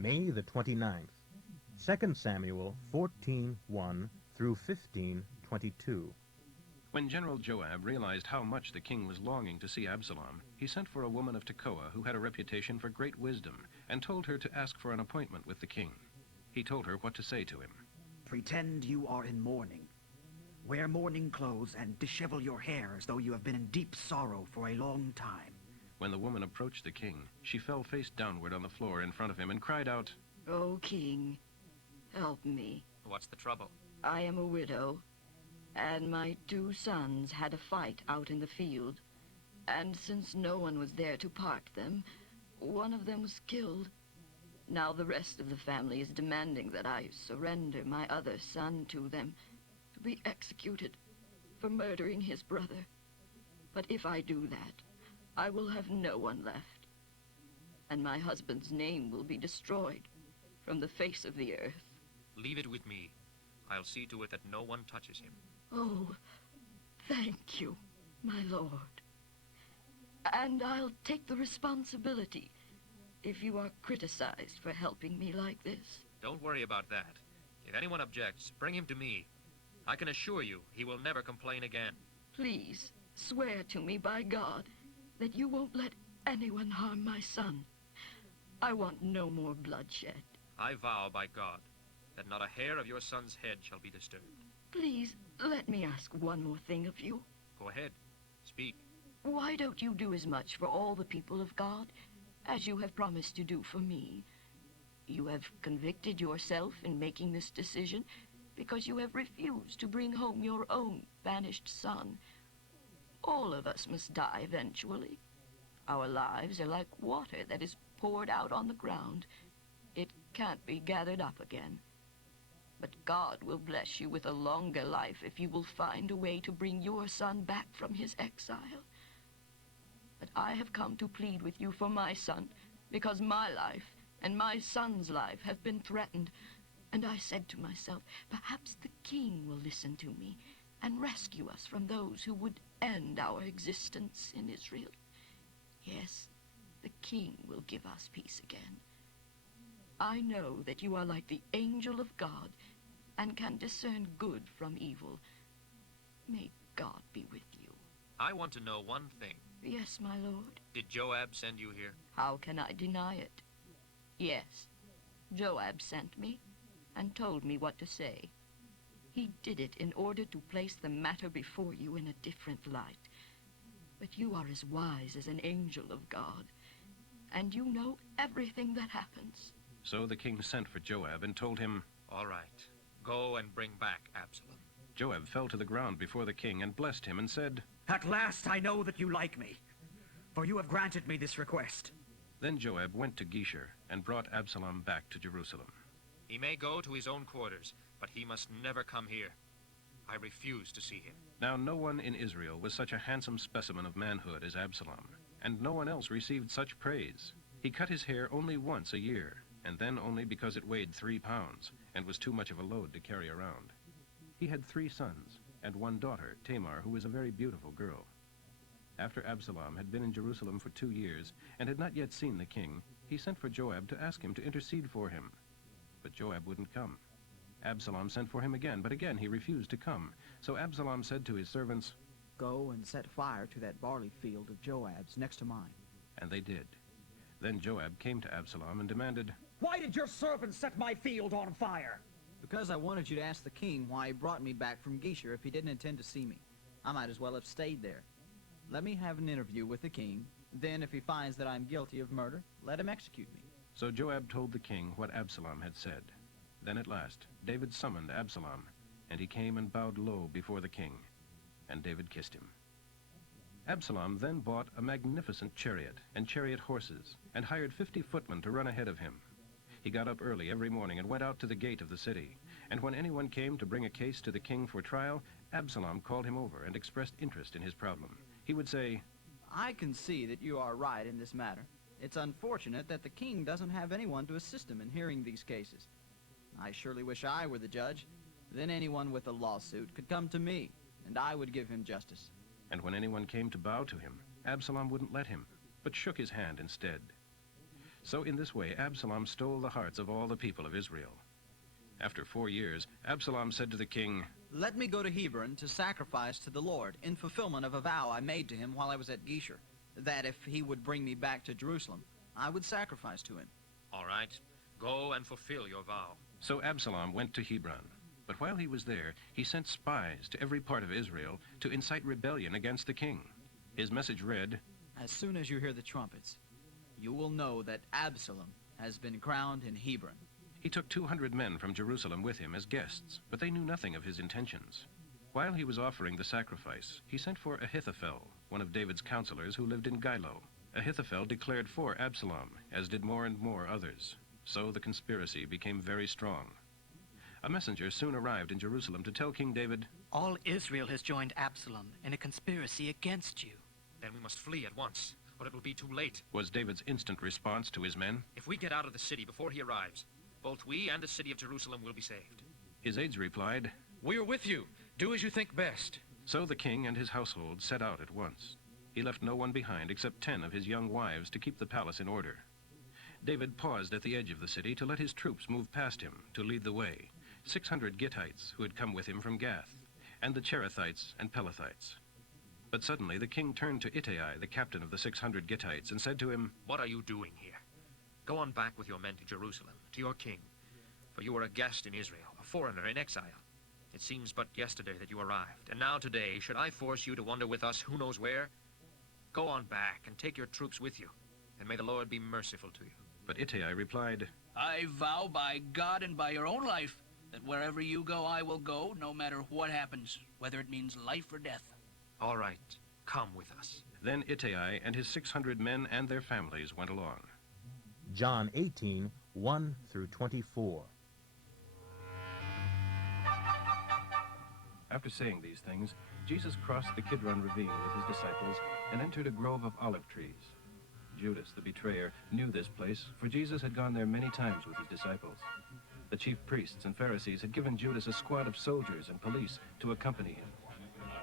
May the 29th. 2 Samuel 14:1 through 15:22. When General Joab realized how much the king was longing to see Absalom, he sent for a woman of Tekoa who had a reputation for great wisdom, and told her to ask for an appointment with the king. He told her what to say to him. Pretend you are in mourning. Wear mourning clothes and dishevel your hair as though you have been in deep sorrow for a long time. When the woman approached the king, she fell face downward on the floor in front of him and cried out, "O king, help me. What's the trouble? I am a widow, and my 2 sons had a fight out in the field. And since no one was there to part them, one of them was killed. Now the rest of the family is demanding that I surrender my other son to them, to be executed for murdering his brother. But if I do that, I will have no one left, and my husband's name will be destroyed from the face of the earth." Leave it with me. I'll see to it that no one touches him. "Oh, thank you, my lord. And I'll take the responsibility if you are criticized for helping me like this." Don't worry about that. If anyone objects, bring him to me. I can assure you he will never complain again. Please swear to me by God that you won't let anyone harm my son. I want no more bloodshed. I vow by God that not a hair of your son's head shall be disturbed. Please let me ask one more thing of you. Go ahead. Speak. Why don't you do as much for all the people of God as you have promised to do for me? You have convicted yourself in making this decision because you have refused to bring home your own banished son. All of us must die eventually. Our lives are like water that is poured out on the ground. It can't be gathered up again. But God will bless you with a longer life if you will find a way to bring your son back from his exile. But I have come to plead with you for my son, because my life and my son's life have been threatened. And I said to myself, perhaps the king will listen to me and rescue us from those who would end our existence in Israel. Yes, the king will give us peace again. I know that you are like the angel of God and can discern good from evil. May God be with you. I want to know one thing. Yes, my lord. Did Joab send you here? How can I deny it? Yes, Joab sent me and told me what to say. He did it in order to place the matter before you in a different light. But you are as wise as an angel of God, and you know everything that happens. So the king sent for Joab and told him, All right. Go and bring back Absalom. Joab fell to the ground before the king and blessed him and said, At last I know that you like me, for you have granted me this request. Then Joab went to Geshur and brought Absalom back to Jerusalem. He may go to his own quarters, but he must never come here. I refuse to see him. Now no one in Israel was such a handsome specimen of manhood as Absalom, and no one else received such praise. He cut his hair only once a year, and then only because it weighed 3 pounds and was too much of a load to carry around. He had 3 sons and 1 daughter, Tamar, who was a very beautiful girl. After Absalom had been in Jerusalem for 2 years and had not yet seen the king, he sent for Joab to ask him to intercede for him. But Joab wouldn't come. Absalom sent for him again, but again he refused to come. So Absalom said to his servants, Go and set fire to that barley field of Joab's next to mine. And they did. Then Joab came to Absalom and demanded, Why did your servants set my field on fire? Because I wanted you to ask the king why he brought me back from Geshur if he didn't intend to see me. I might as well have stayed there. Let me have an interview with the king. Then, if he finds that I'm guilty of murder, let him execute me. So Joab told the king what Absalom had said. Then at last David summoned Absalom, and he came and bowed low before the king, and David kissed him. Absalom then bought a magnificent chariot and chariot horses, and hired 50 footmen to run ahead of him. He got up early every morning and went out to the gate of the city, and when anyone came to bring a case to the king for trial, Absalom called him over and expressed interest in his problem. He would say, I can see that you are right in this matter. It's unfortunate that the king doesn't have anyone to assist him in hearing these cases. I surely wish I were the judge. Then anyone with a lawsuit could come to me, and I would give him justice. And when anyone came to bow to him, Absalom wouldn't let him, but shook his hand instead. So in this way Absalom stole the hearts of all the people of Israel. After 4 years, Absalom said to the king, Let me go to Hebron to sacrifice to the Lord in fulfillment of a vow I made to him while I was at Geshur, that if he would bring me back to Jerusalem, I would sacrifice to him. All right, go and fulfill your vow. So Absalom went to Hebron. But while he was there, he sent spies to every part of Israel to incite rebellion against the king. His message read, As soon as you hear the trumpets, you will know that Absalom has been crowned in Hebron. He took 200 men from Jerusalem with him as guests, but they knew nothing of his intentions. While he was offering the sacrifice, he sent for Ahithophel, one of David's counselors who lived in Gilo. Ahithophel declared for Absalom, as did more and more others. So the conspiracy became very strong. A messenger soon arrived in Jerusalem to tell King David, All Israel has joined Absalom in a conspiracy against you. Then we must flee at once, or it will be too late. was David's instant response to his men. If we get out of the city before he arrives, both we and the city of Jerusalem will be saved. His aides replied, We are with you. Do as you think best. So the king and his household set out at once. He left no one behind except 10 of his young wives to keep the palace in order. David paused at the edge of the city to let his troops move past him to lead the way, 600 Gittites who had come with him from Gath, and the Cherethites and Pelethites. But suddenly the king turned to Ittai, the captain of the 600 Gittites, and said to him, What are you doing here? Go on back with your men to Jerusalem, to your king, for you are a guest in Israel, a foreigner in exile. It seems but yesterday that you arrived, and now today, should I force you to wander with us who knows where? Go on back and take your troops with you, and may the Lord be merciful to you. But Ittai replied, I vow by God and by your own life that wherever you go, I will go, no matter what happens, whether it means life or death. All right, come with us. Then Ittai and his 600 men and their families went along. John 18, 1 through 24. After saying these things, Jesus crossed the Kidron ravine with his disciples and entered a grove of olive trees. Judas, the betrayer, knew this place, for Jesus had gone there many times with his disciples. The chief priests and Pharisees had given Judas a squad of soldiers and police to accompany him.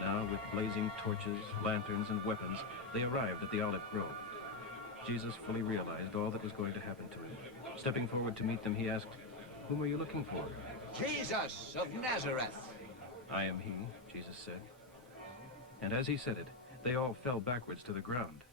Now, with blazing torches, lanterns, and weapons, they arrived at the olive grove. Jesus fully realized all that was going to happen to him. Stepping forward to meet them, he asked, Whom are you looking for? Jesus of Nazareth. I am he, Jesus said. And as he said it, they all fell backwards to the ground.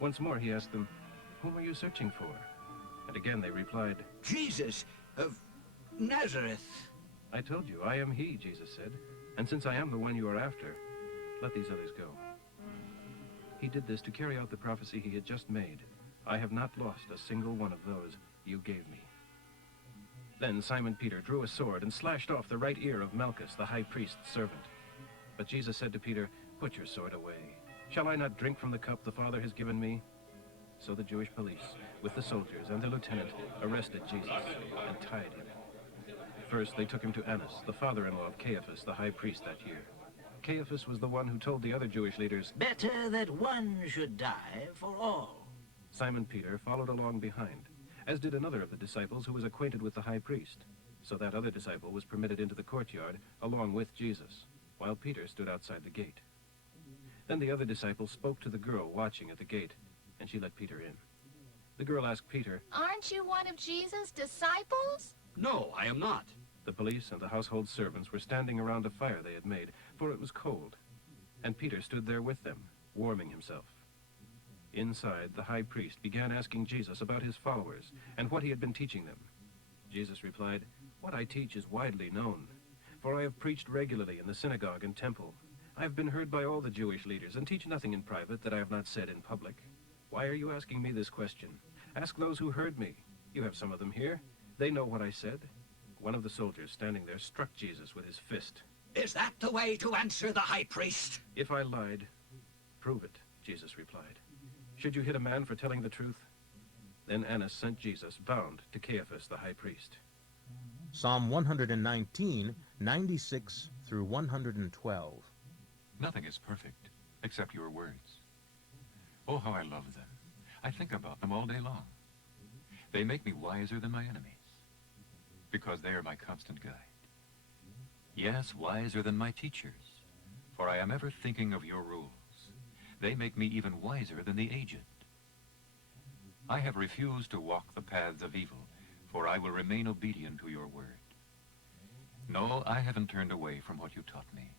Once more he asked them, Whom are you searching for? And again they replied, Jesus of Nazareth. I told you, I am he, Jesus said. And since I am the one you are after, let these others go. He did this to carry out the prophecy he had just made. I have not lost a single one of those you gave me. Then Simon Peter drew a sword and slashed off the right ear of Malchus, the high priest's servant. But Jesus said to Peter, Put your sword away. Shall I not drink from the cup the Father has given me? So the Jewish police, with the soldiers and their lieutenant, arrested Jesus and tied him. First they took him to Annas, the father-in-law of Caiaphas, the high priest that year. Caiaphas was the one who told the other Jewish leaders, Better that one should die for all. Simon Peter followed along behind, as did another of the disciples who was acquainted with the high priest. So that other disciple was permitted into the courtyard along with Jesus, while Peter stood outside the gate. Then the other disciple spoke to the girl watching at the gate, and she let Peter in. The girl asked Peter, Aren't you one of Jesus' disciples? No, I am not. The police and the household servants were standing around a fire they had made, for it was cold, and Peter stood there with them, warming himself. Inside, the high priest began asking Jesus about his followers and what he had been teaching them. Jesus replied, What I teach is widely known, for I have preached regularly in the synagogue and temple. I have been heard by all the Jewish leaders and teach nothing in private that I have not said in public. Why are you asking me this question? Ask those who heard me. You have some of them here. They know what I said. One of the soldiers standing there struck Jesus with his fist. Is that the way to answer the high priest? If I lied, prove it, Jesus replied. Should you hit a man for telling the truth? Then Annas sent Jesus bound to Caiaphas the high priest. Psalm 119, 96 through 112. Nothing is perfect except your words. Oh, how I love them. I think about them all day long. They make me wiser than my enemies, because they are my constant guide. Yes, wiser than my teachers, for I am ever thinking of your rules. They make me even wiser than the aged. I have refused to walk the paths of evil, for I will remain obedient to your word. No, I haven't turned away from what you taught me.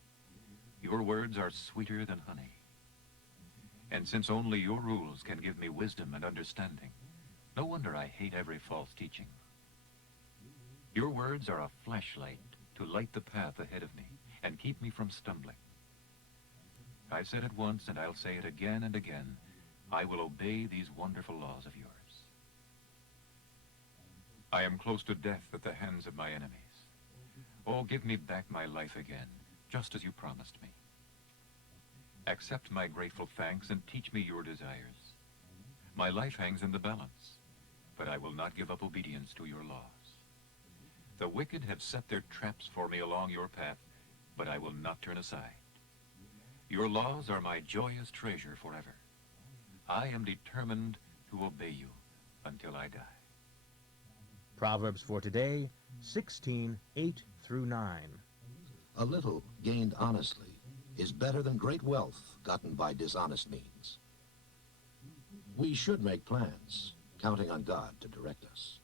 Your words are sweeter than honey. And since only your rules can give me wisdom and understanding, no wonder I hate every false teaching. Your words are a flashlight to light the path ahead of me and keep me from stumbling. I've said it once and I'll say it again and again. I will obey these wonderful laws of yours. I am close to death at the hands of my enemies. Oh, give me back my life again, just as you promised me. Accept my grateful thanks and teach me your desires. My life hangs in the balance, but I will not give up obedience to your laws. The wicked have set their traps for me along your path, but I will not turn aside. Your laws are my joyous treasure forever. I am determined to obey you until I die. Proverbs for today, 16:8-9. A little gained honestly is better than great wealth gotten by dishonest means. We should make plans, counting on God to direct us.